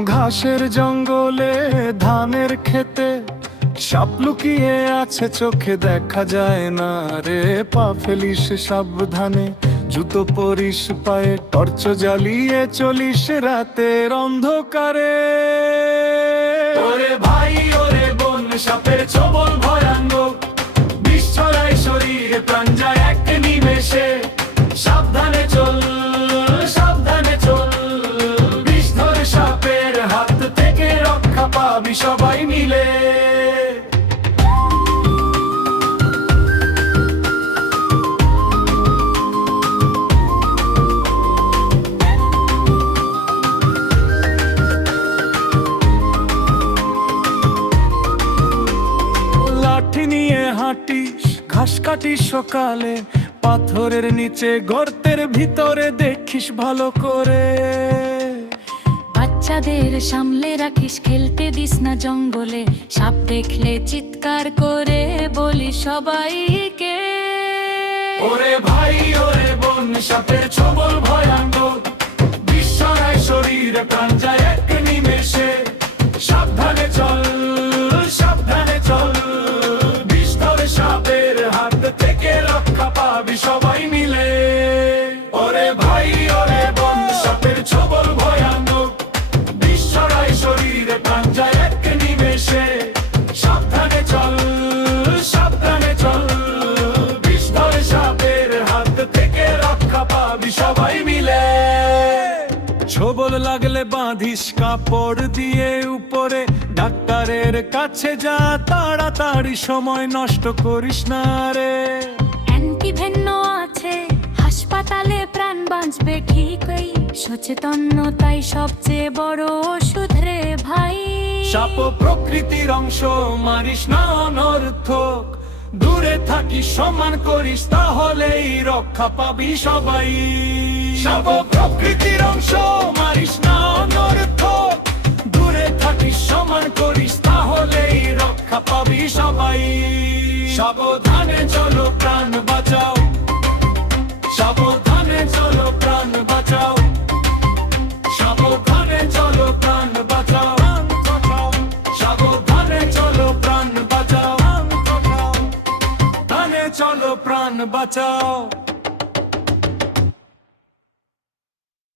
ঘাসের জঙ্গলে ধানের খেতে সাপ লুকিয়ে আছে, চোখে দেখা যায় না রে। পা ফেলিস সাবধানে, জুতো পরিস পায়ে, টর্চ জ্বালিয়ে চলিস রাতের অন্ধকারে। ওরে ভাই ওরে বোন, সাপের ছোবল ভয়ানক, বিষ ছড়ায় শরীরে, প্রাণ যায় এক নিমেষে। সাবধানে চল, সাবধানে চল, বিষ ধরে সাপের হাত থেকে রক্ষা পাবি সবাই মিলে। লাঠি নিয়ে হাঁটিস, ঘাস কাটিস সকালে, পাথরের নিচে গর্তের ভিতরে দেখিস ভালো করে। বাচ্চাদের সামলে রাখিস, খেলতে দিস না জঙ্গলে, সাপ দেখলে চিৎকার করে বলি সবাইকে। ওরে ভাই ওরে বোন, সাপের ছোবল ভয়ানক, বিষ ছড়ায় শরীরে, প্রাণ যায় এক নিমেষে। সাবধানে চল, সাবধানে চল, বিষ ধরে সাপের হাত থেকে রক্ষা পাবি সবাই মিলে। ওরে ভাই ওরে বোন, সাপের ছোবল ভয়ানক, বিষ ছড়ায় শরীরে, প্রাণ যায় এক নিমেষে। সাবধানে চল, সাবধানে চল, বিষ ধরে সাপের হাত থেকে রক্ষা পাবি সবাই মিলে। ছোবল লাগলে বাঁধিস কাপড় দিয়ে উপরে, ডাক্তারের কাছে যা তাড়াতাড়ি, সময় নষ্ট করিস না রে। অ্যান্টিভেন্ন আছে হাসপাতালে, প্রাণ বাঁচবে ঠিকই, সচেতনতাই সবচেয়ে বড় ওষুধ রে ভাই। সাপ প্রকৃতির অংশ, মারিস না অনর্থক, দূরে থাকিস সম্মান করিস, তাহলেই রক্ষা পাবি সবাই। সাপ প্রকৃতির অংশ, মারিস না অনর্থক, দূরে থাকিস সম্মান করিস, তাহলেই রক্ষা পাবি সবাই। সাবধানে চলো প্রাণ বাঁচাও, সাবধানে চলো প্রাণ বাঁচাও, সাবধানে চলো প্রাণ বাঁচাও, সাবধানে চলো প্রাণ বাঁচাও, সাবধানে চলো প্রাণ বাঁচাও।